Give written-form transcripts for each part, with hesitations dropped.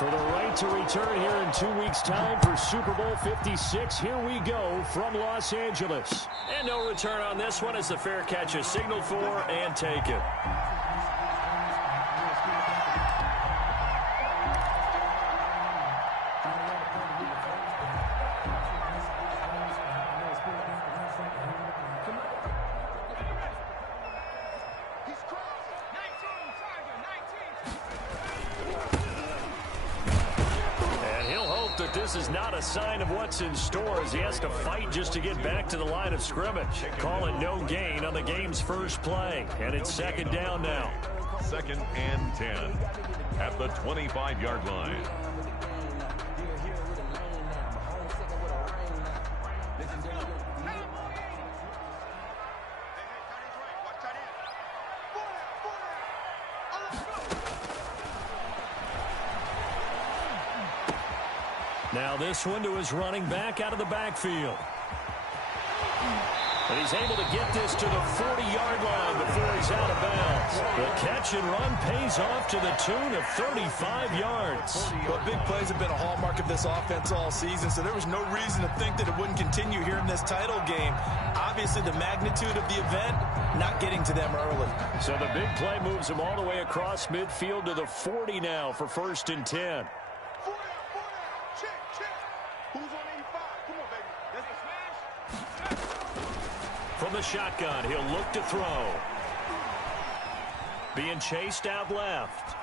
For the right to return here in 2 weeks' time for Super Bowl 56. Here we go from Los Angeles. And no return on this one as the fair catch is signaled for and taken. This is not a sign of what's in store as he has to fight just to get back to the line of scrimmage. Call it no gain on the game's first play. And it's second down now. 2nd and 10 at the 25-yard line. Now this one to his running back out of the backfield. And he's able to get this to the 40-yard line before he's out of bounds. The catch and run pays off to the tune of 35 yards. Well, big plays have been a hallmark of this offense all season, so there was no reason to think that it wouldn't continue here in this title game. Obviously, the magnitude of the event not getting to them early. So the big play moves him all the way across midfield to the 40 now for 1st and 10. From the shotgun, he'll look to throw. Being chased out left.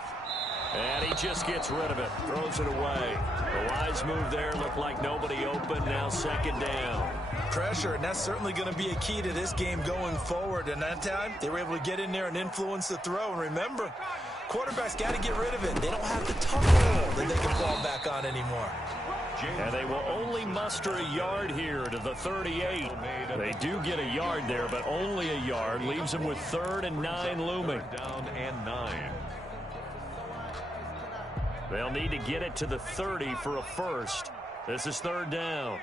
And he just gets rid of it. Throws it away. The wise move there. Looked like nobody open. Now 2nd down. Pressure, and that's certainly going to be a key to this game going forward. And that time, they were able to get in there and influence the throw. And remember, quarterbacks got to get rid of it. They don't have the tough hole that they can fall back on anymore. And they will only muster a yard here to the 38. They do get a yard there, but only a yard. Leaves them with 3rd and 9 looming. Down and 9. They'll need to get it to the 30 for a first. This is 3rd down.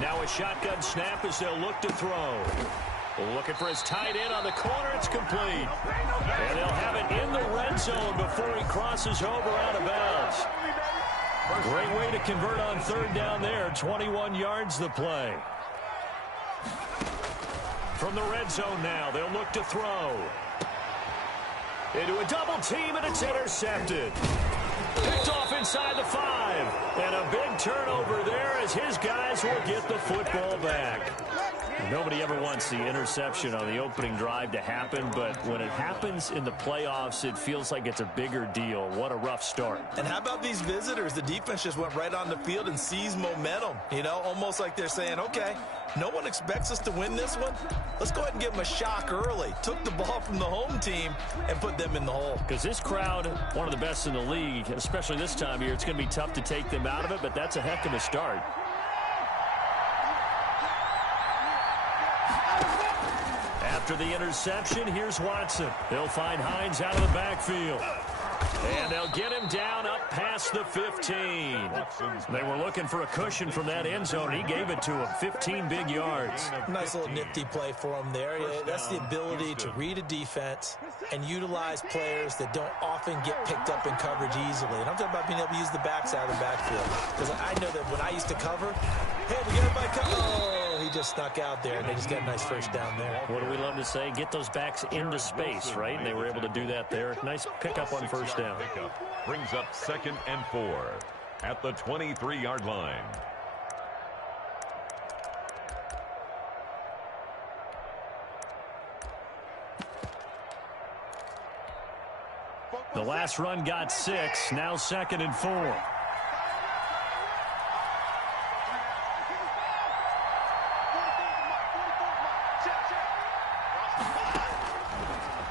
Now a shotgun snap as they'll look to throw. Looking for his tight end on the corner. It's complete. And they'll have it in the red zone before he crosses over out of bounds. Great way to convert on 3rd down there. 21 yards the play. From the red zone now, they'll look to throw. Into a double team, and it's intercepted. Picked off inside the 5. And a big turnover there as his guys will get the football back. Nobody ever wants the interception on the opening drive to happen, but when it happens in the playoffs, it feels like it's a bigger deal. What a rough start. And how about these visitors? The defense just went right on the field and seized momentum. You know, almost like they're saying, okay, no one expects us to win this one. Let's go ahead and give them a shock early. Took the ball from the home team and put them in the hole. Because this crowd, one of the best in the league, especially this time of year, it's going to be tough to take them out of it, but that's a heck of a start. After the interception, here's Watson. They'll find Hines out of the backfield. And they'll get him down up past the 15. They were looking for a cushion from that end zone. He gave it to him. 15 big yards. Nice little nifty play for him there. That's the ability to read a defense and utilize players that don't often get picked up in coverage easily. And I'm talking about being able to use the backs out of the backfield. Because I know that when I used to cover, hey, we got everybody cover. Oh, he just snuck out there, and they just got a nice first down there. What do we love to say? Get those backs into space, right? And they were able to do that there. Nice pickup on first down. Brings up 2nd and 4 at the 23-yard line. The last run got 6. Now 2nd and 4.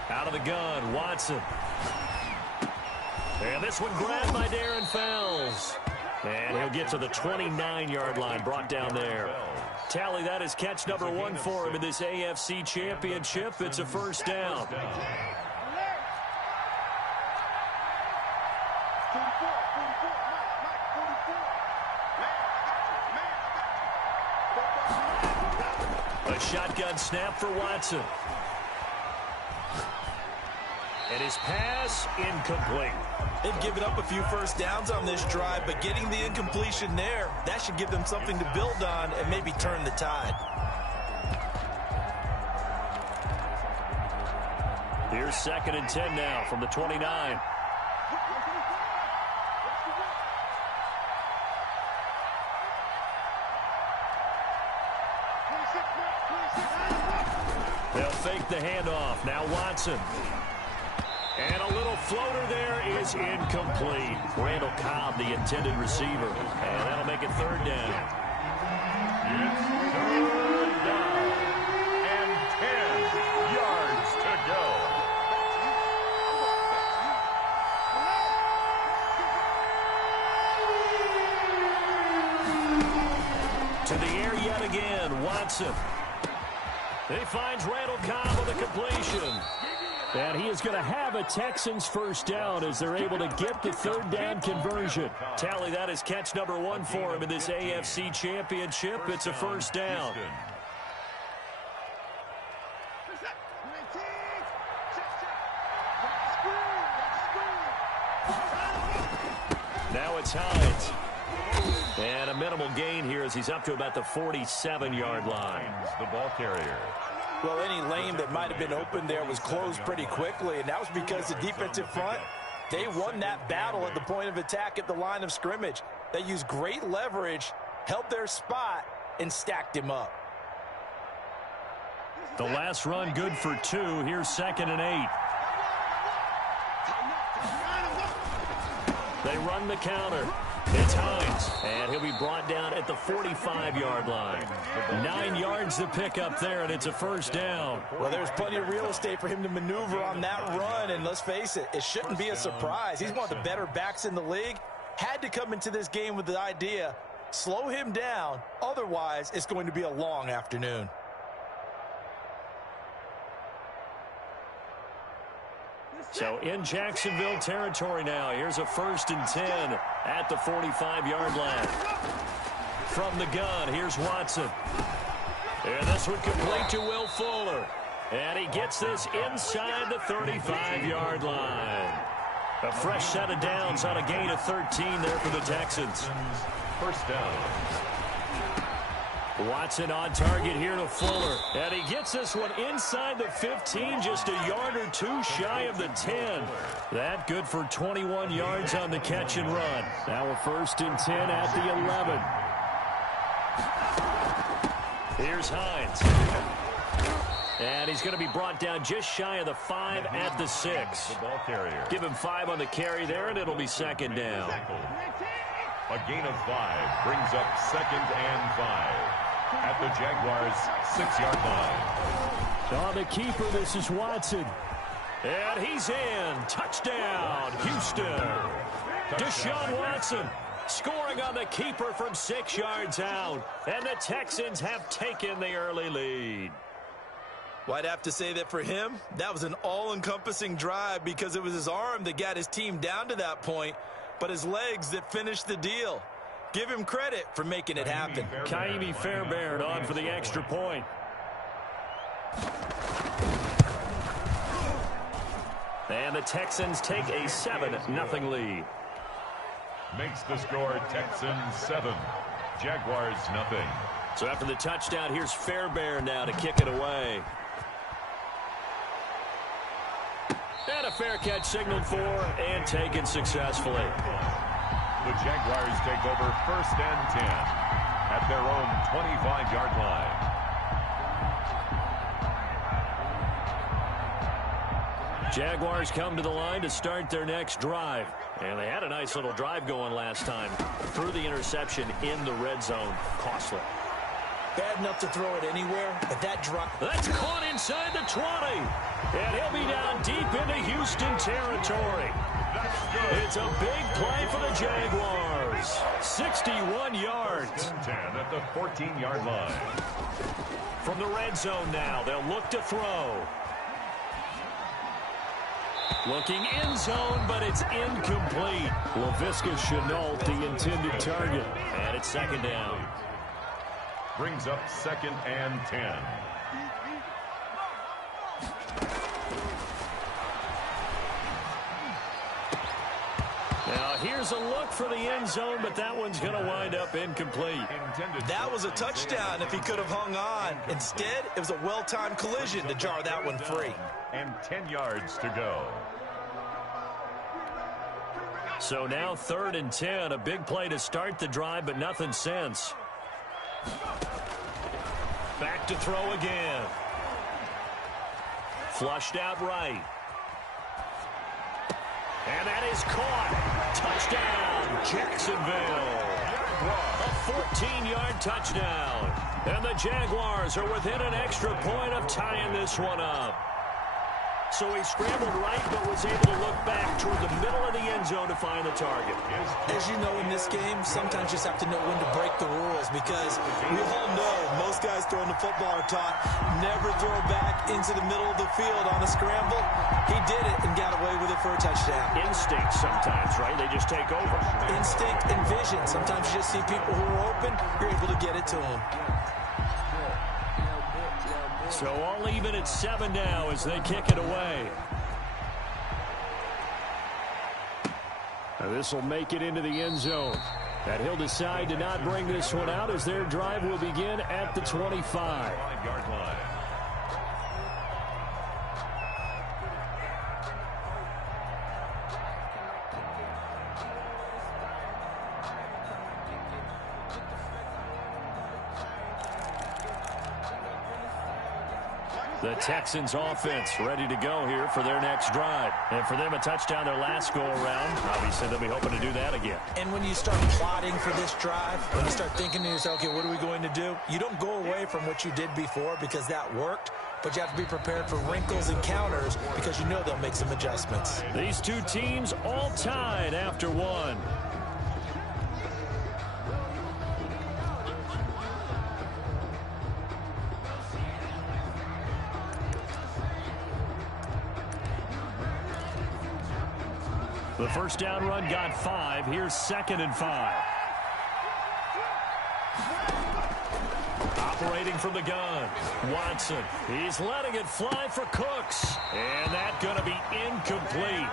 Out of the gun, Watson. And this one grabbed by Darren Fells. And he'll get to the 29-yard line, brought down there. Tally, that is catch number 1 for him in this AFC Championship. It's a first down. A shotgun snap for Watson. And his pass incomplete. They've given up a few first downs on this drive, but getting the incompletion there, that should give them something to build on and maybe turn the tide. Here's 2nd and 10 now from the 29. They'll fake the handoff. Now Watson. And a little floater there is incomplete. Randall Cobb, the intended receiver. And that'll make it 3rd down. It's 3rd down. And 10 yards to go. To the air yet again, Watson. He finds Randall Cobb with a completion. And he is going to have a Texans first down as they're able to get the 3rd down conversion. Tally, that is catch number 1 for him in this AFC Championship. It's a first down. Now it's Hines. And a minimal gain here as he's up to about the 47-yard line. The ball carrier. Well, any lane that might have been open there was closed pretty quickly, and that was because the defensive front, they won that battle at the point of attack at the line of scrimmage. They used great leverage, held their spot, and stacked him up. The last run good for 2. Here's 2nd and 8. They run the counter. It's Hines, and he'll be brought down at the 45-yard line. 9 yards to pick up there, and it's a first down. Well, there's plenty of real estate for him to maneuver on that run, and let's face it, it shouldn't be a surprise. He's one of the better backs in the league. Had to come into this game with the idea, slow him down, otherwise it's going to be a long afternoon. So in Jacksonville territory now. Here's a 1st and 10 at the 45-yard line. From the gun, here's Watson. And this one complete to Will Fuller. And he gets this inside the 35-yard line. A fresh set of downs on a gain of 13 there for the Texans. First down. Watson on target here to Fuller. And he gets this one inside the 15, just a yard or 2 shy of the 10. That good for 21 yards on the catch and run. Now a 1st and 10 at the 11. Here's Hines. And he's going to be brought down just shy of the 5 at the 6. The ball carrier. Give him 5 on the carry there, and it'll be 2nd down. A gain of 5 brings up 2nd and 5. At the Jaguars' 6-yard line. On the keeper, this is Watson. And he's in. Touchdown, Houston. Deshaun Watson scoring on the keeper from 6 yards out. And the Texans have taken the early lead. Well, I'd have to say that for him, that was an all-encompassing drive because it was his arm that got his team down to that point, but his legs that finished the deal. Give him credit for making it happen. Kaimi Fairbairn on for the extra point. And the Texans take a 7-0 lead. Makes the score Texans 7, Jaguars 0. So after the touchdown, here's Fairbairn now to kick it away. And a fair catch signaled for and taken successfully. The Jaguars take over 1st and 10 at their own 25-yard line. Jaguars come to the line to start their next drive. And they had a nice little drive going last time. Threw the interception in the red zone. Costly. Bad enough to throw it anywhere, but that drop. That's caught inside the 20. And he'll be down deep into Houston territory. It's a big play for the Jaguars. 61 yards. 10 at the 14-yard line. From the red zone now, they'll look to throw. Looking end zone, but it's incomplete. Laviska Shenault, the intended target. And it's 2nd down. Brings up 2nd and 10. Now here's a look for the end zone, but that one's going to wind up incomplete. That was a touchdown if he could have hung on. Instead, it was a well-timed collision to jar that one free. And 10 yards to go. So now 3rd and 10, a big play to start the drive, but nothing since. Back to throw again. Flushed out right. And that is caught. Touchdown, Jacksonville. A 14-yard touchdown. And the Jaguars are within an extra point of tying this one up. So he scrambled right, but was able to look back toward the middle of the end zone to find the target. As you know, in this game, sometimes you just have to know when to break the rules, because we all know most guys throwing the football are taught never throw back into the middle of the field on a scramble. He did it and got away with it for a touchdown. Instinct sometimes, right? They just take over. Instinct and vision. Sometimes you just see people who are open, you're able to get it to them. So all even at 7 now as they kick it away. This will make it into the end zone. And he'll decide to not bring this one out as their drive will begin at the 25. 5-yard line. The Texans offense ready to go here for their next drive. And for them, a touchdown their last go-around. Obviously, they'll be hoping to do that again. And when you start plotting for this drive, when you start thinking to yourself, okay, what are we going to do? You don't go away from what you did before because that worked, but you have to be prepared for wrinkles and counters because you know they'll make some adjustments. These two teams all tied after one. The first down run got 5. Here's 2nd and 5. Operating from the gun, Watson. He's letting it fly for Cooks. And that's going to be incomplete.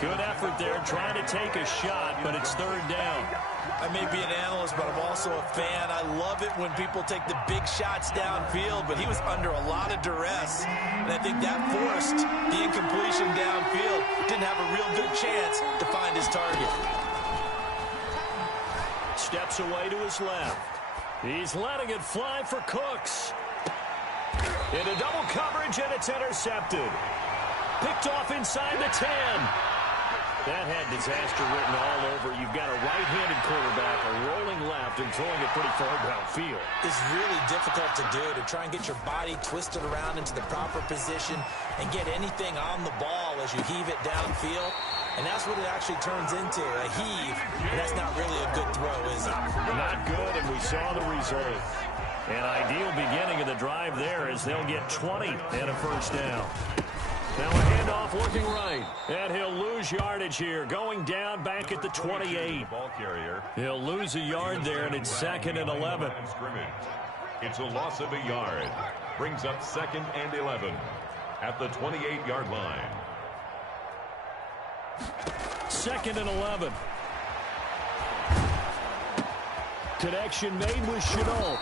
Good effort there trying to take a shot, but it's 3rd down. I may be an analyst, but I'm also a fan. I love it when people take the big shots downfield, but he was under a lot of duress. And I think that forced the incompletion downfield. Didn't have a real good chance to find his target. Steps away to his left. He's letting it fly for Cooks. Into double coverage, and it's intercepted. Picked off inside the 10. That had disaster written all over. You've got a right-handed quarterback, a rolling left, and throwing it pretty far downfield. It's really difficult to do, to try and get your body twisted around into the proper position and get anything on the ball as you heave it downfield. And that's what it actually turns into, a heave. And that's not really a good throw, is it? Not good, and we saw the result. An ideal beginning of the drive there as they'll get 20 and a first down. Now a handoff looking right, and he'll lose yardage here, going down back at the 28. Ball carrier. He'll lose a yard there, and it's 2nd and 11. It's a loss of a yard. Brings up 2nd and 11 at the 28-yard line. 2nd and 11. Connection made with Chenault.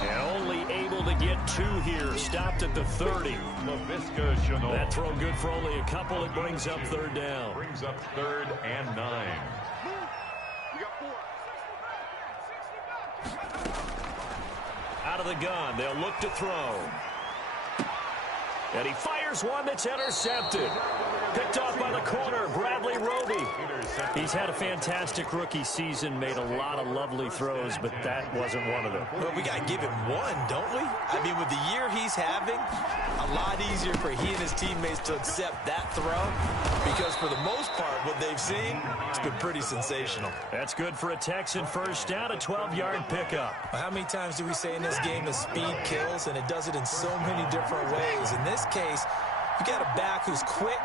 And only able to get 2 here. Stopped at the 30. That throw good for only a couple. It brings up 3rd down. Brings up 3rd and 9. Out of the gun. They'll look to throw. And he fires one that's intercepted. Picked off by the corner, Bradley Roby. He's had a fantastic rookie season, made a lot of lovely throws, but that wasn't one of them. Well, we got to give him one, don't we? I mean, with the year he's having, a lot easier for he and his teammates to accept that throw, because for the most part, what they've seen, it's been pretty sensational. That's good for a Texan first down, a 12-yard pickup. How many times do we say in this game that speed kills, and it does it in so many different ways? In this case, you got a back who's quick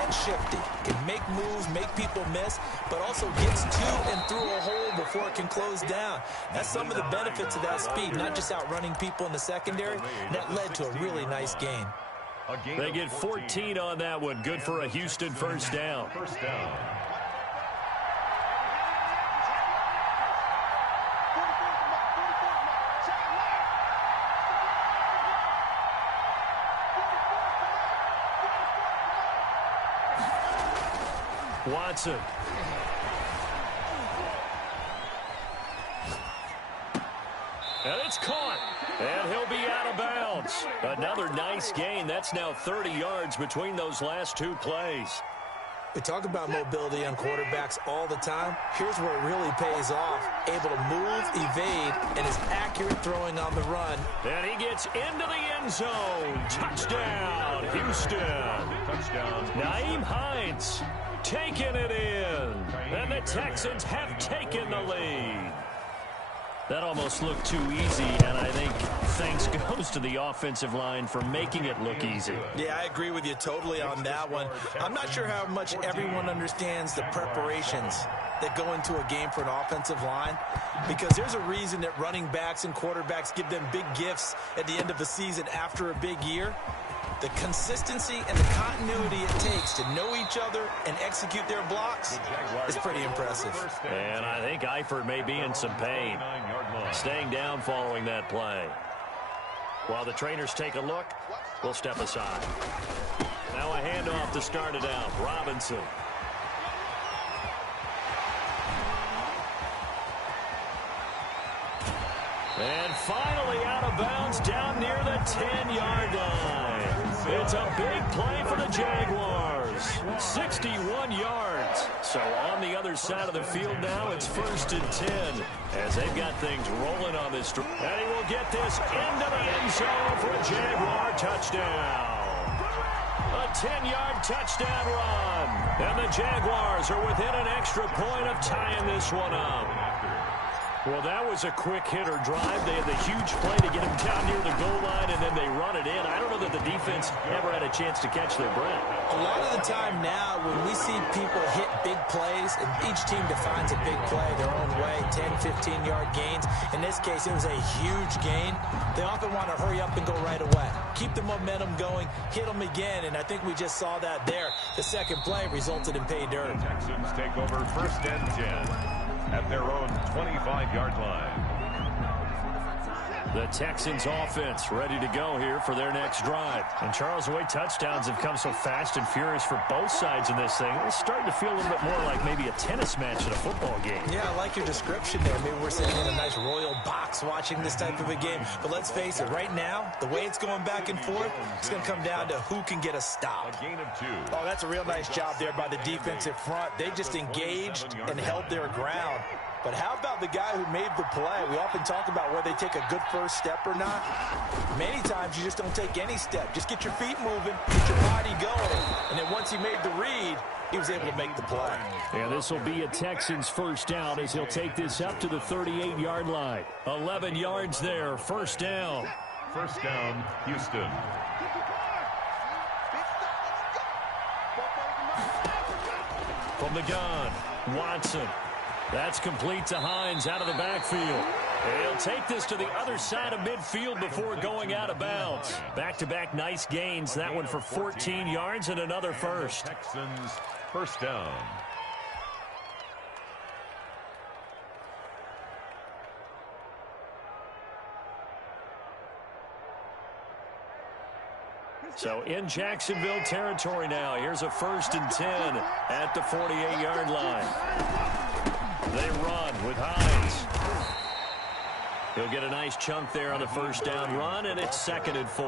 and shifty, can make moves, make people miss, but also gets to and through a hole before it can close down. That's some of the benefits of that speed, not just outrunning people in the secondary. That led to a really nice gain. They get 14 on that one. Good for a Houston first down. Watson. And it's caught. And he'll be out of bounds. Another nice gain. That's now 30 yards between those last two plays. We talk about mobility on quarterbacks all the time. Here's where it really pays off. Able to move, evade, and is accurate throwing on the run. And he gets into the end zone. Touchdown, Houston. Touchdown. Nyheim Hines taking it in. And the Texans have taken the lead. That almost looked too easy, and I think thanks goes to the offensive line for making it look easy. Yeah, I agree with you totally on that one. I'm not sure how much everyone understands the preparations that go into a game for an offensive line, because there's a reason that running backs and quarterbacks give them big gifts at the end of the season after a big year. The consistency and the continuity it takes to know each other and execute their blocks is pretty impressive. And I think Eifert may be in some pain, staying down following that play. While the trainers take a look, we'll step aside. Now a handoff to start it out. Robinson. And finally out of bounds down near the 10-yard line. It's a big play for the Jaguars. 61 yards. So on the other side of the field now, it's 1st and 10 as they've got things rolling on this. And he will get this into the end zone for a Jaguar touchdown. A 10-yard touchdown run. And the Jaguars are within an extra point of tying this one up. Well, that was a quick hitter drive. They had the huge play to get him down near the goal line, and then they run it in. I don't know that the defense ever had a chance to catch their breath. A lot of the time now, when we see people hit big plays, and each team defines a big play their own way, 10, 15-yard gains. In this case, it was a huge gain. They often want to hurry up and go right away. Keep the momentum going, hit them again, and I think we just saw that there. The second play resulted in pay dirt. The Texans take over 1st and 10. At their own 25-yard line. The Texans offense ready to go here for their next drive. And Charles, the way touchdowns have come so fast and furious for both sides in this thing, it's starting to feel a little bit more like maybe a tennis match in a football game. Yeah, I like your description there. Maybe we're sitting in a nice royal box watching this type of a game. But let's face it, right now, the way it's going back and forth, it's going to come down to who can get a stop. A gain of 2. Oh, that's a real nice job there by the defensive front. They just engaged and held their ground. But how about the guy who made the play? We often talk about whether they take a good first step or not. Many times you just don't take any step. Just get your feet moving, get your body going. And then once he made the read, he was able to make the play. And this will be a Texans first down as he'll take this up to the 38-yard line. 11 yards there, 1st down. 1st down, Houston. From the gun, Watson. That's complete to Hines out of the backfield. And he'll take this to the other side of midfield before going out of bounds. Back-to-back nice gains. That one for 14 yards and another first. Texans 1st down. So in Jacksonville territory now. Here's a 1st and 10 at the 48-yard line. They run with Hines. He'll get a nice chunk there on the 1st down run, and it's 2nd and 4.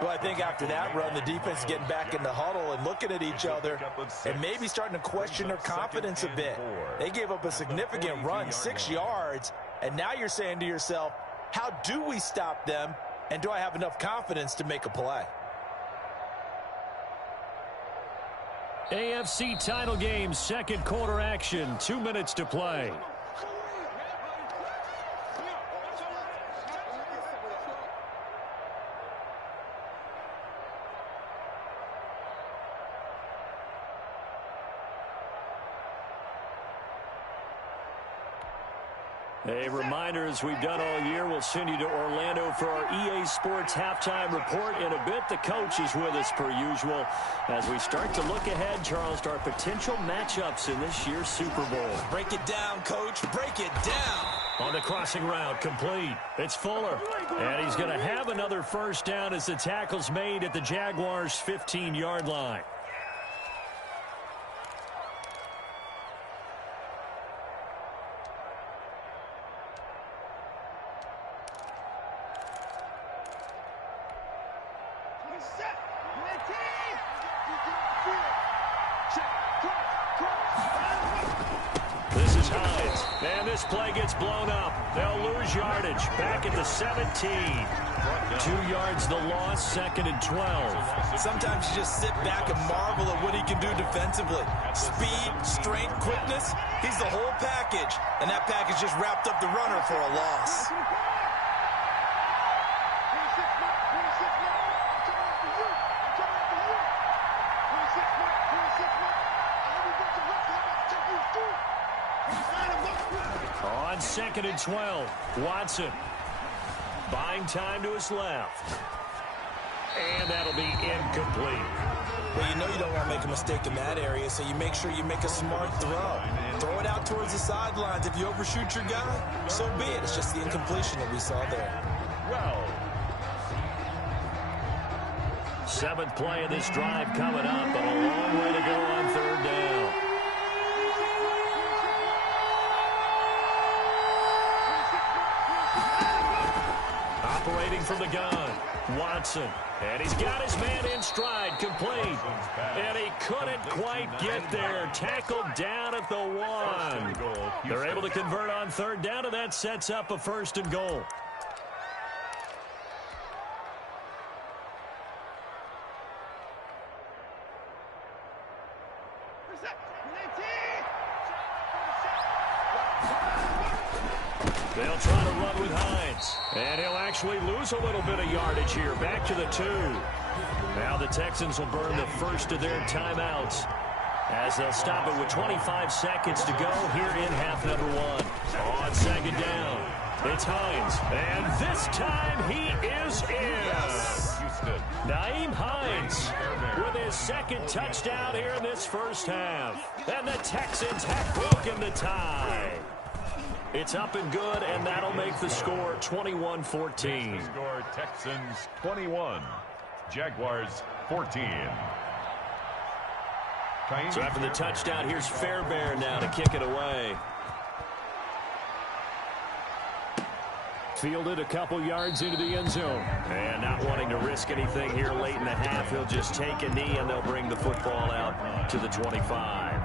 Well, I think after that run, the defense is getting back in the huddle and looking at each other and maybe starting to question their confidence a bit. They gave up a significant run, 6 yards, and now you're saying to yourself, how do we stop them, and do I have enough confidence to make a play? AFC title game, 2nd quarter action, 2 minutes to play. A reminder, as we've done all year, we'll send you to Orlando for our EA Sports halftime report in a bit. The coach is with us per usual as we start to look ahead, Charles, to our potential matchups in this year's Super Bowl. Break it down, coach. Break it down. On the crossing route, complete. It's Fuller. And he's going to have another 1st down as the tackle's made at the Jaguars' 15-yard line. This is Hines. And this play gets blown up. They'll lose yardage. Back at the 17. 2 yards the loss, 2nd and 12. Sometimes you just sit back and marvel at what he can do defensively. Speed, strength, quickness. He's the whole package. And that package just wrapped up the runner for a loss. On 2nd and 12, Watson buying time to his left. And that'll be incomplete. Well, you know you don't want to make a mistake in that area, so you make sure you make a smart throw. Throw it out towards the sidelines. If you overshoot your guy, so be it. It's just the incompletion that we saw there. Well, 7th play of this drive coming up, but a long way to go on 3rd down. Operating from the gun, Watson. And he's got his man in stride, complete. And he couldn't quite get there. Tackled down at the 1. They're able to convert on 3rd down, and that sets up a 1st and goal. They'll try to run with Hines. And he'll actually lose a little bit of yardage here. Back to the 2. Now the Texans will burn the first of their timeouts as they'll stop it with 25 seconds to go here in half number 1. On 2nd down, it's Hines. And this time he is in. Nyheim Hines with his 2nd touchdown here in this first half. And the Texans have broken the tie. It's up and good, and that'll make the score 21-14. Score Texans 21, Jaguars 14. So after the touchdown, here's Fairbairn now to kick it away. Fielded a couple yards into the end zone. And not wanting to risk anything here late in the half, he'll just take a knee, and they'll bring the football out to the 25.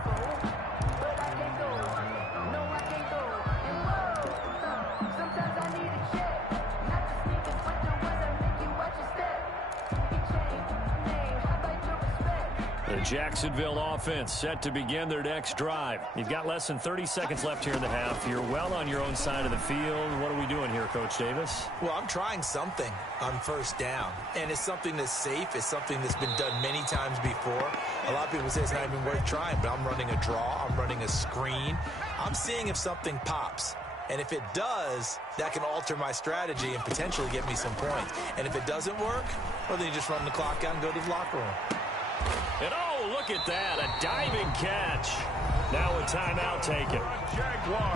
Jacksonville offense set to begin their next drive. You've got less than 30 seconds left here in the half. You're well on your own side of the field. What are we doing here, Coach Davis? Well, I'm trying something on 1st down, and it's something that's safe. It's something that's been done many times before. A lot of people say it's not even worth trying, but I'm running a draw. I'm running a screen. I'm seeing if something pops. And if it does, that can alter my strategy and potentially get me some points. And if it doesn't work, well, then you just run the clock out and go to the locker room. And oh, look at that, a diving catch. Now a timeout taken.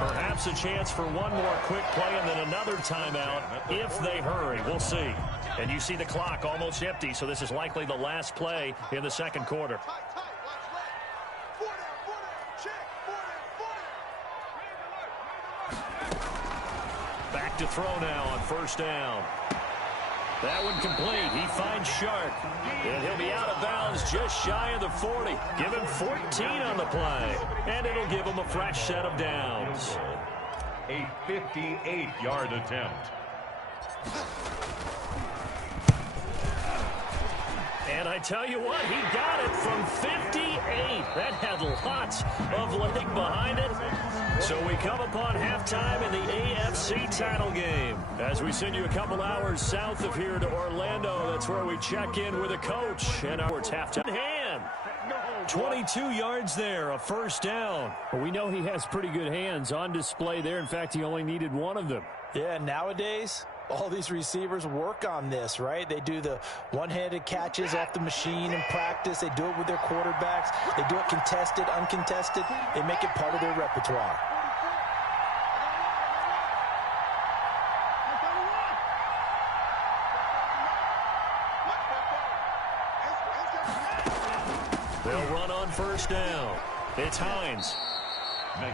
Perhaps a chance for one more quick play and then another timeout if they hurry. We'll see. And you see the clock almost empty, so this is likely the last play in the 2nd quarter. Back to throw now on 1st down. That one complete. He finds Shark. And he'll be out of bounds just shy of the 40. Give him 14 on the play. And it'll give him a fresh set of downs. A 58-yard attempt. And I tell you what, he got it from 58. That had lots of leg behind it. So we come upon halftime in the AFC title game. As we send you a couple hours south of here to Orlando, that's where we check in with a coach. And our halftime hand. 22 yards there, a 1st down. Well, we know he has pretty good hands on display there. In fact, he only needed one of them. Yeah, nowadays, all these receivers work on this, right? They do the one-handed catches off the machine in practice. They do it with their quarterbacks. They do it contested, uncontested. They make it part of their repertoire. They'll run on 1st down. It's Hines.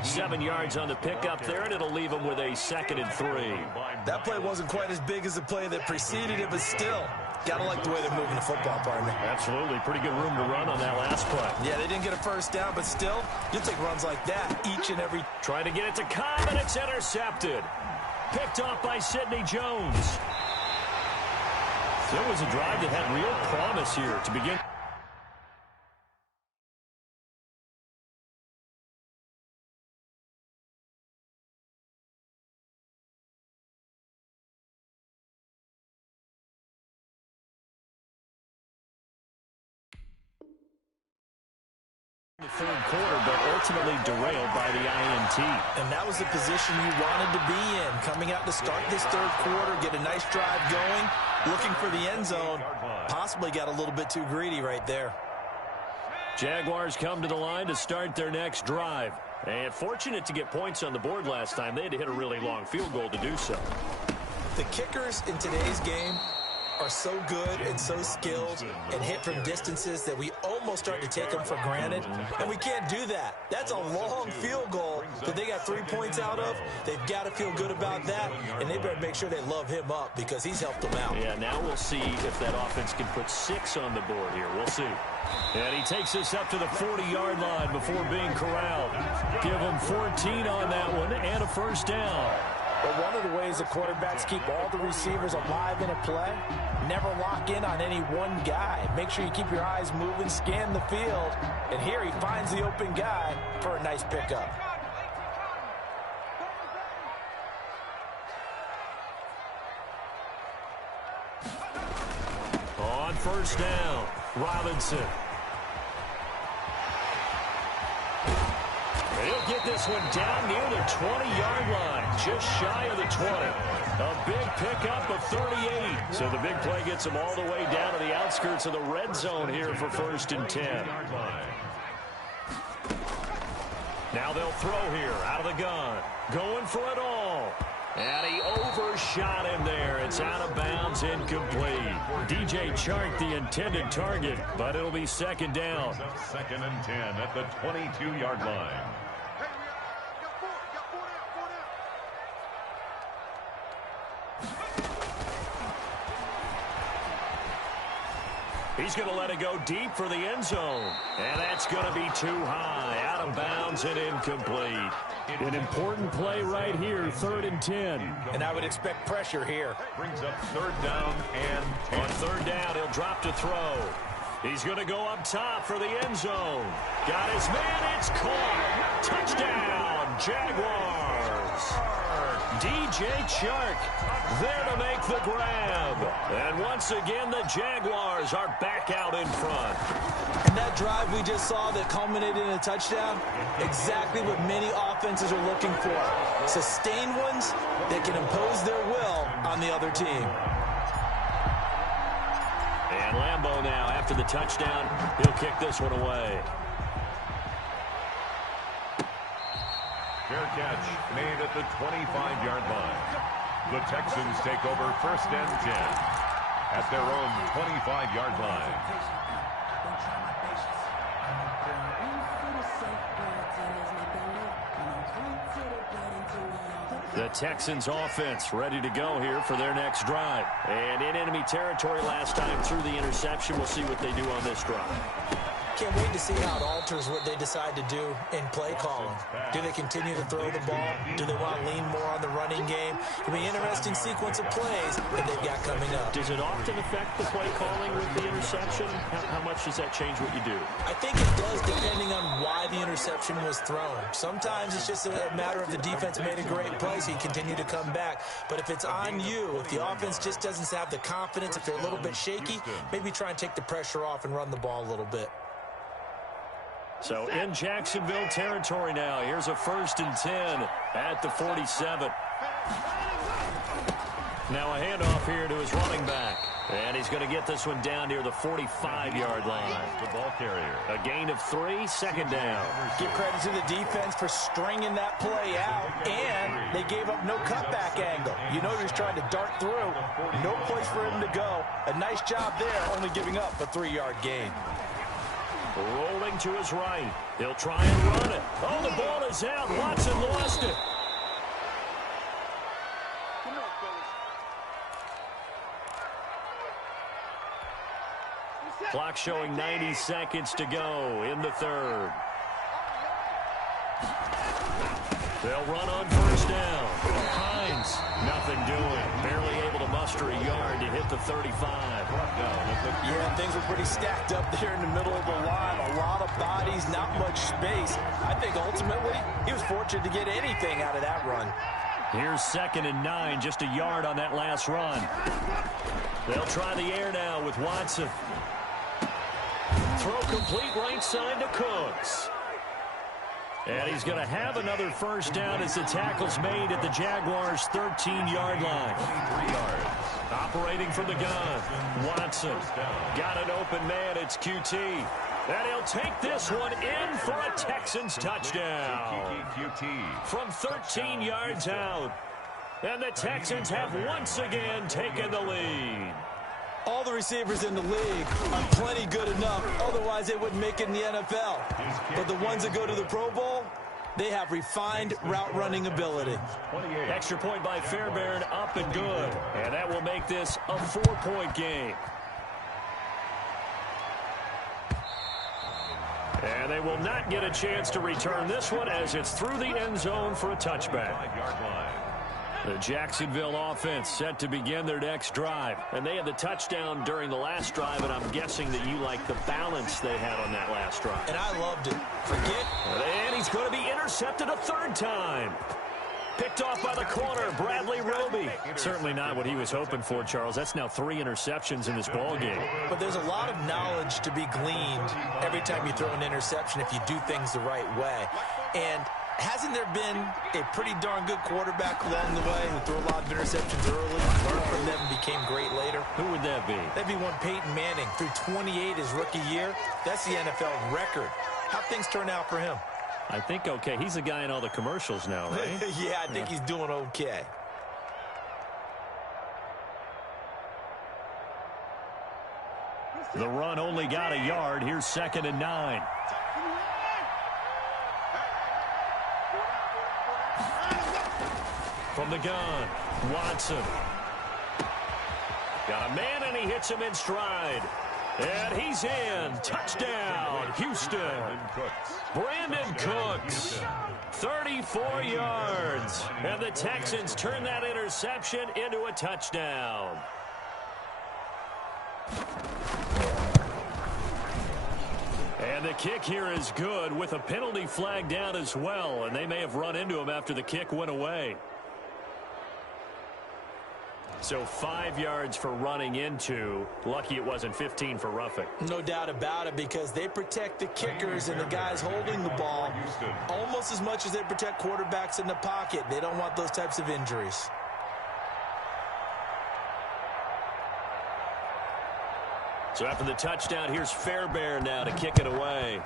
7 yards on the pickup there, and it'll leave him with a 2nd and 3. That play wasn't quite as big as the play that preceded it, but still, gotta like the way they're moving the football, partner. Absolutely. Pretty good room to run on that last play. Yeah, they didn't get a first down, but still, you'll take runs like that each and every. Trying to get it to Cobb, and it's intercepted. Picked off by Sidney Jones. So it was a drive that had real promise here to begin. The third quarter, but ultimately derailed by the INT. And that was the position you wanted to be in. Coming out to start this third quarter, get a nice drive going, looking for the end zone. Possibly got a little bit too greedy right there. Jaguars come to the line to start their next drive. And fortunate to get points on the board last time. They had to hit a really long field goal to do so. The kickers in today's game are so good and so skilled and hit from distances that we almost start to take them for granted, and we can't do that. That's a long field goal that they got 3 points out of. They've got to feel good about that, and they better make sure they love him up because he's helped them out. Yeah, now we'll see if that offense can put 6 on the board here. We'll see. And he takes us up to the 40-yard line before being corralled. Give him 14 on that one and a first down. But one of the ways the quarterbacks keep all the receivers alive in a play, never lock in on any one guy. Make sure you keep your eyes moving, scan the field. And here he finds the open guy for a nice pickup. On first down, Robinson. He'll get this one down near the 20-yard line, just shy of the 20. A big pickup of 38. So the big play gets him all the way down to the outskirts of the red zone here for 1st and 10. Now they'll throw here out of the gun. Going for it all. And he overshot him there. It's out of bounds, incomplete. DJ Chark, the intended target, but it'll be 2nd down. 2nd and 10 at the 22-yard line. He's going to let it go deep for the end zone. And that's going to be too high. Out of bounds and incomplete. An important play right here, 3rd and 10. And I would expect pressure here. Brings up 3rd down and 10. On 3rd down, he'll drop to throw. He's going to go up top for the end zone. Got his man. It's caught. Touchdown, Jaguars. DJ Chark there to make the grab. And once again, the Jaguars are back out in front. And that drive we just saw that culminated in a touchdown, exactly what many offenses are looking for. Sustained ones that can impose their will on the other team. And Lambeau now, after the touchdown, he'll kick this one away. Fair catch made at the 25-yard line. The Texans take over 1st and 10 at their own 25-yard line. The Texans offense ready to go here for their next drive. And in enemy territory last time through the interception. We'll see what they do on this drive. Can't wait to see how it alters what they decide to do in play calling. Do they continue to throw the ball? Do they want to lean more on the running game? It'll be an interesting sequence of plays that they've got coming up. Does it often affect the play calling with the interception? How much does that change what you do? I think it does, depending on why the interception was thrown. Sometimes it's just a matter of the defense made a great play, so you continue to come back. But if it's on you, if the offense just doesn't have the confidence, if they're a little bit shaky, maybe try and take the pressure off and run the ball a little bit. So in Jacksonville territory now. Here's a 1st and 10 at the 47. Now a handoff here to his running back. And he's going to get this one down near the 45-yard line. The ball carrier. A gain of 3, 2nd down. Give credit to the defense for stringing that play out, and they gave up no cutback angle. You know he was trying to dart through. No place for him to go. A nice job there, only giving up a 3-yard gain. Rolling to his right. He'll try and run it. Oh, the ball is out. Watson lost it. Clock showing 90 seconds to go in the third. They'll run on first down. Hines, nothing doing. Barely able to muster a yard to hit the 35. Yeah, things were pretty stacked up there in the middle of the line. A lot of bodies, not much space. I think ultimately he was fortunate to get anything out of that run. Here's 2nd and 9, just a yard on that last run. They'll try the air now with Watson. Throw complete right side to Cooks. And he's going to have another first down as the tackle's made at the Jaguars' 13-yard line. 23 yards. Operating from the gun, Watson. Got an open man, it's QT. And he'll take this one in for a Texans touchdown. From 13 yards out. And the Texans have once again taken the lead. All the receivers in the league are plenty good enough. Otherwise, they wouldn't make it in the NFL. But the ones that go to the Pro Bowl, they have refined route running ability. Extra point by Fairbairn, up and good. And that will make this a 4-point game. And they will not get a chance to return this one as it's through the end zone for a touchback. The Jacksonville offense set to begin their next drive. And they had the touchdown during the last drive, and I'm guessing that you like the balance they had on that last drive. And I loved it. And he's going to be intercepted a third time. Picked off by the corner, Bradley Roby. Certainly not what he was hoping for, Charles. That's now 3 interceptions in this ball game. But there's a lot of knowledge to be gleaned every time you throw an interception if you do things the right way. And hasn't there been a pretty darn good quarterback along the way who threw a lot of interceptions early, learned from them, and became great later? Who would that be? That'd be one Peyton Manning. Threw 28 his rookie year. That's the NFL record. How'd things turn out for him? I think okay. He's the guy in all the commercials now, right? Yeah, I think he's doing okay. The run only got a yard. Here's 2nd and 9. From the gun, Watson. Got a man, and he hits him in stride. And he's in. Touchdown, Houston. Brandon Cooks, 34 yards. And the Texans turn that interception into a touchdown. And the kick here is good with a penalty flag down as well. And they may have run into him after the kick went away. So 5 yards for running into. Lucky it wasn't 15 for roughing. No doubt about it, because they protect the kickers and the guys holding the ball almost as much as they protect quarterbacks in the pocket. They don't want those types of injuries. So after the touchdown, here's Fairbairn now to kick it away.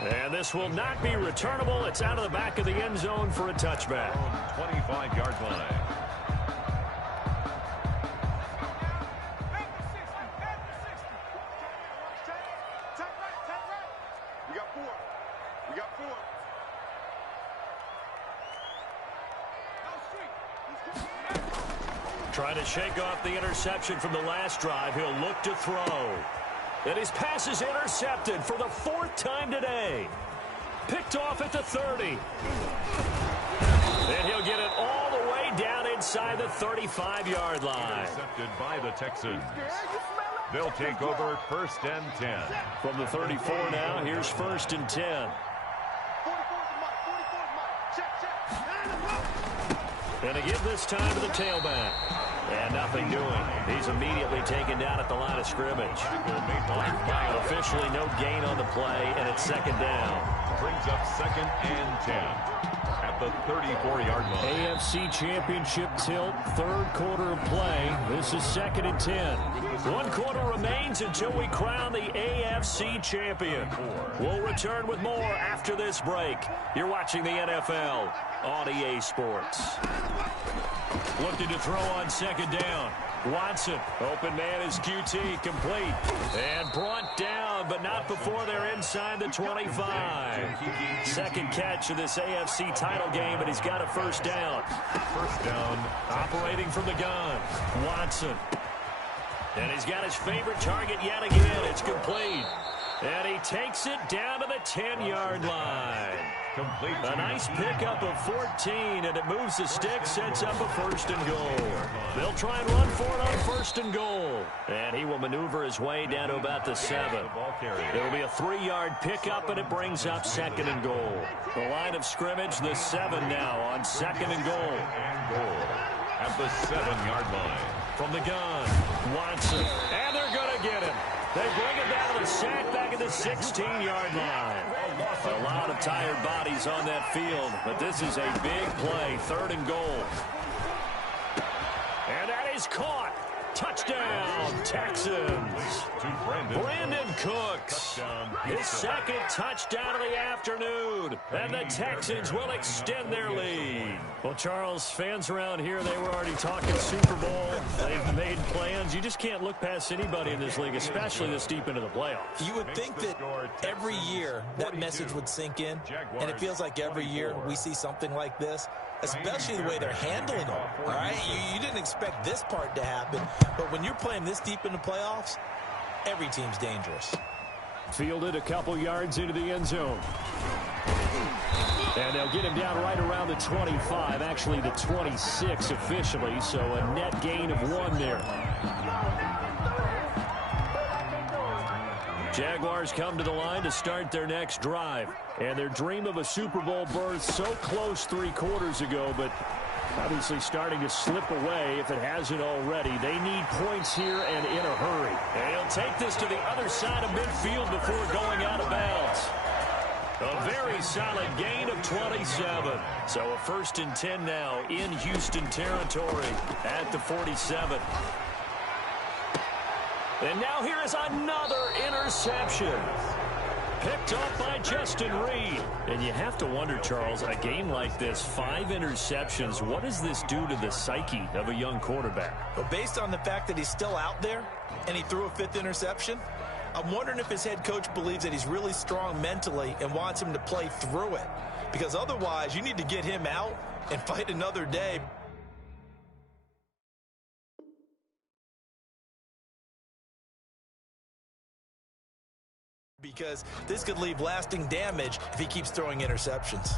And this will not be returnable. It's out of the back of the end zone for a touchback. 25-yard line. We got four. Trying to shake off the interception from the last drive. He'll look to throw. And his pass is intercepted for the 4th time today. Picked off at the 30. And he'll get it all the way down inside the 35-yard line. Intercepted by the Texans. They'll take over 1st and 10. From the 34 now, here's 1st and 10. And again this time to the tailback. And nothing doing. He's immediately taken down at the line of scrimmage. Officially no gain on the play, and it's 2nd down. Brings up 2nd and 10. At the 34-yard line. AFC Championship tilt, third quarter of play. This is 2nd and 10. 1 quarter remains until we crown the AFC champion. We'll return with more after this break. You're watching the NFL on EA Sports. Looking to throw on 2nd down. Watson, open man is QT, complete. And brought down, but not before they're inside the 25. Second catch of this AFC title game, and he's got a first down. First down. Operating from the gun, Watson. And he's got his favorite target yet again. It's complete. And he takes it down to the 10-yard line. Complete. A nice pickup of 14, and it moves the stick, sets up a 1st and goal. They'll try and run for it on 1st and goal. And he will maneuver his way down to about the 7. It'll be a 3-yard pickup, and it brings up 2nd and goal. The line of scrimmage, the 7 now on 2nd and goal. At the 7-yard line. From the gun, Watson. And they're going to get him. They bring it down to the sack back at the 16-yard line. A lot of tired bodies on that field, but this is a big play, 3rd and goal. And that is caught. Touchdown, Texans. Brandon Cooks. His 2nd touchdown of the afternoon. And the Texans will extend their lead. Well, Charles, fans around here, they were already talking Super Bowl. They've made plans. You just can't look past anybody in this league, especially this deep into the playoffs. You would think that every year that message would sink in, and it feels like every year we see something like this, especially the way they're handling them, all right? You didn't expect this part to happen, but when you're playing this deep in the playoffs, every team's dangerous. Fielded a couple yards into the end zone. And they'll get him down right around the 25, actually the 26 officially, so a net gain of 1 there. Jaguars come to the line to start their next drive. And their dream of a Super Bowl berth so close 3 quarters ago, but obviously starting to slip away if it hasn't already. They need points here and in a hurry. And he'll take this to the other side of midfield before going out of bounds. A very solid gain of 27. So a 1st and 10 now in Houston territory at the 47. And now here is another interception. Picked up by Justin Reed. And you have to wonder, Charles, a game like this, 5 interceptions, what does this do to the psyche of a young quarterback? Well, based on the fact that he's still out there and he threw a 5th interception, I'm wondering if his head coach believes that he's really strong mentally and wants him to play through it. Because otherwise, you need to get him out and fight another day. Because this could leave lasting damage if he keeps throwing interceptions.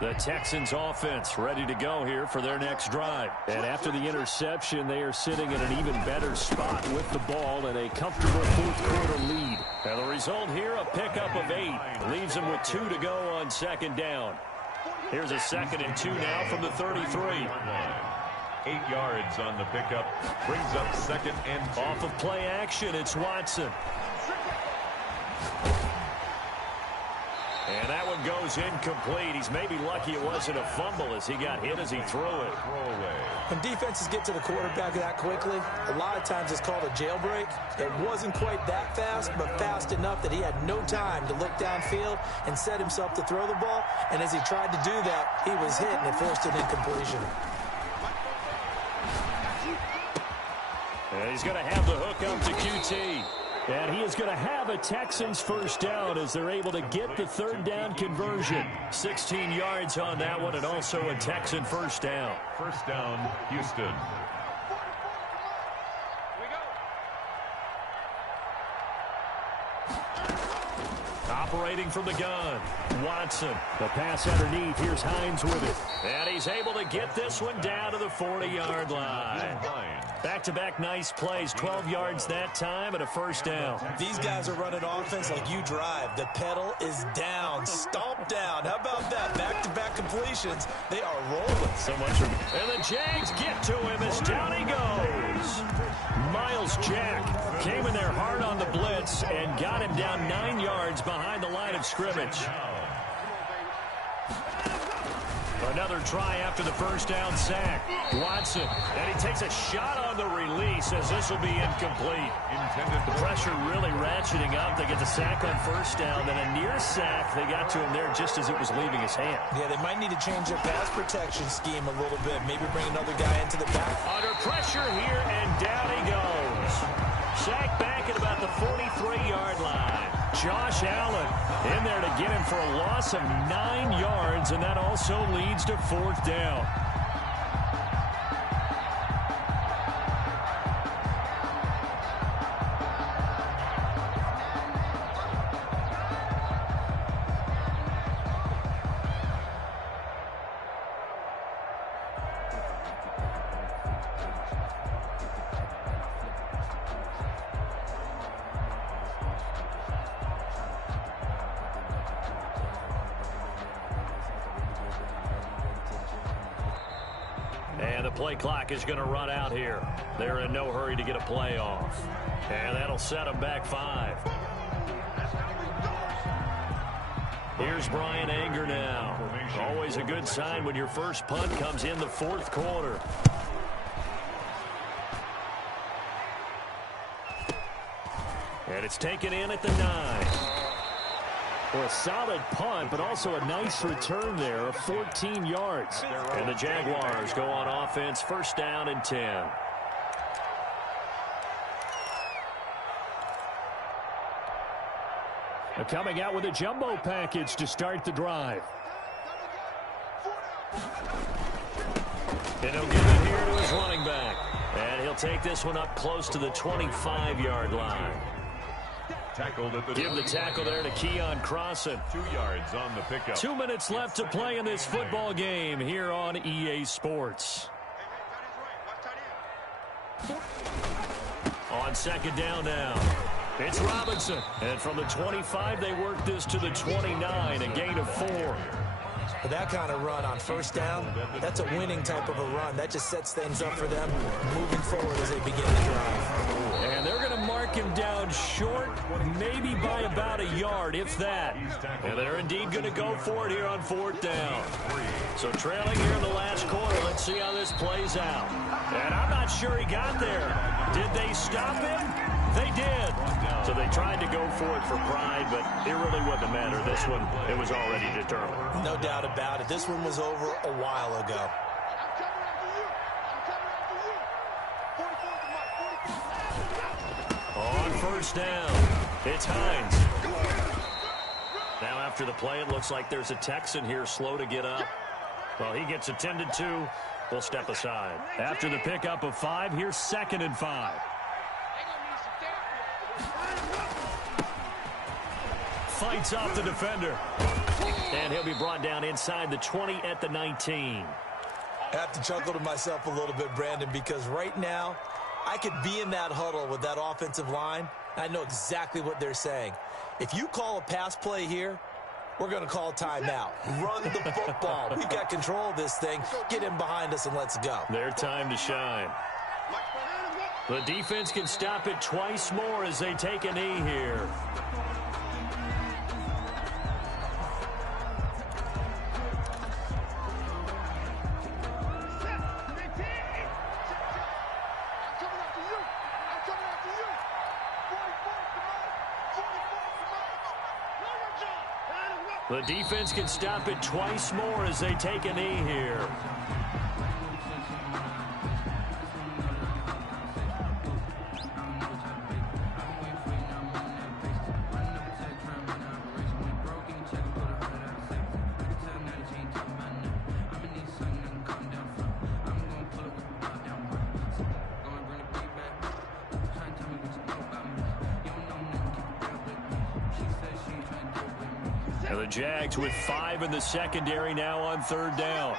The Texans offense ready to go here for their next drive. And after the interception, they are sitting in an even better spot with the ball and a comfortable 4th quarter lead. And the result here, a pickup of 8. Leaves them with 2 to go on 2nd down. Here's a 2nd and 2 now from the 33. 8 yards on the pickup. Brings up 2nd and 2. Off of play action, it's Watson. And that one goes incomplete. He's maybe lucky it wasn't a fumble as he got hit as he threw it. When defenses get to the quarterback that quickly, a lot of times it's called a jailbreak. It wasn't quite that fast, but fast enough that he had no time to look downfield and set himself to throw the ball. And as he tried to do that, he was hit and it forced an incompletion. And he's going to have the hook up to QT. And he is going to have a Texans first down as they're able to get the 3rd down conversion. 16 yards on that one and also a Texan first down. First down, Houston. Operating from the gun, Watson. The pass underneath. Here's Hines with it. And he's able to get this one down to the 40-yard line. Back-to-back nice plays. 12 yards that time and a first down. These guys are running offense like you drive. The pedal is down. Stomp down. How about that? Back-to-back completions. They are rolling. So much. And the Jags get to him as down he goes. Miles Jack Came in there hard on the blitz and got him down 9 yards behind the line of scrimmage. Another try after the first down sack. Watson, and he takes a shot on the release as this will be incomplete. The pressure really ratcheting up. They get the sack on first down, then a near sack. They got to him there just as it was leaving his hand. Yeah, they might need to change their pass protection scheme a little bit. Maybe bring another guy into the back. Under pressure here, and down he goes. Sack back at about the 43-yard line. Josh Allen in there to get him for a loss of 9 yards, and that also leads to 4th down. And the play clock is going to run out here. They're in no hurry to get a play off. And that'll set them back 5. Here's Brian Anger now. Always a good sign when your first punt comes in the 4th quarter. And it's taken in at the 9. Well, a solid punt, but also a nice return there of 14 yards. And the Jaguars go on offense, 1st down and 10. Coming out with a jumbo package to start the drive. And he'll give it here to his running back. And he'll take this one up close to the 25-yard line. Give the tackle there to Keon Crossan. 2 yards on the pickup. 2 minutes left to play in this football game here on EA Sports. On 2nd down now. It's Robinson. And from the 25, they work this to the 29, a gain of 4. But that kind of run on 1st down, that's a winning type of a run. That just sets things up for them moving forward as they begin the drive. And they're going to mark him down short, maybe by about a yard, if that. And they're indeed going to go for it here on 4th down. So trailing here in the last quarter, let's see how this plays out. And I'm not sure he got there. Did they stop him? They did. So they tried to go for it for pride, but it really wouldn't matter. This one, it was already determined. No doubt about it. This one was over a while ago. On 1st down, it's Hines. Now after the play, it looks like there's a Texan here slow to get up. Well, he gets attended to. We'll step aside. After the pickup of 5, here's 2nd and 5. Fights off the defender. And he'll be brought down inside the 20 at the 19. I have to chuckle to myself a little bit, Brandon, because right now I could be in that huddle with that offensive line. I know exactly what they're saying. If you call a pass play here, we're going to call timeout. Run the football. We've got control of this thing. Get him behind us and let's go. Their time to shine. The defense can stop it twice more as they take a knee here. The defense can stop it twice more as they take a knee here. The Jags with 5 in the secondary now on 3rd down.